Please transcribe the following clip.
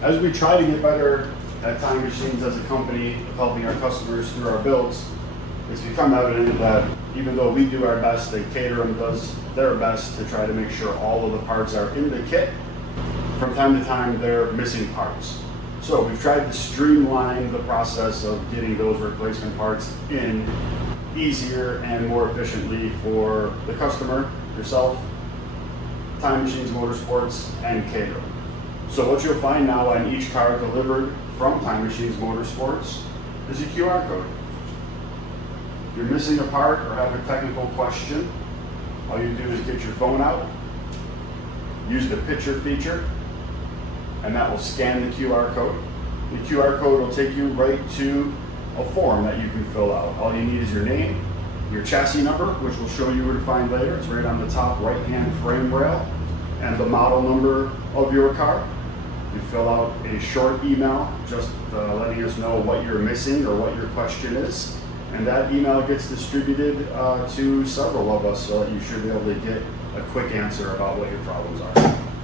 As we try to get better at Time Machines as a company of helping our customers through our builds, it's become evident that even though we do our best, that Caterham does their best to try to make sure all of the parts are in the kit. From time to time, they're missing parts. So we've tried to streamline the process of getting those replacement parts in easier and more efficiently for the customer, yourself, Time Machines Motorsports, and Caterham. So what you'll find now on each car delivered from Time Machines Motorsports is a QR code. If you're missing a part or have a technical question, all you do is get your phone out, use the picture feature, and that will scan the QR code. The QR code will take you right to a form that you can fill out. All you need is your name, your chassis number, which we'll show you where to find later. It's right on the top right-hand frame rail, and the model number of your car. You fill out a short email just letting us know what you're missing or what your question is, and that email gets distributed to several of us so that you should be able to get a quick answer about what your problems are.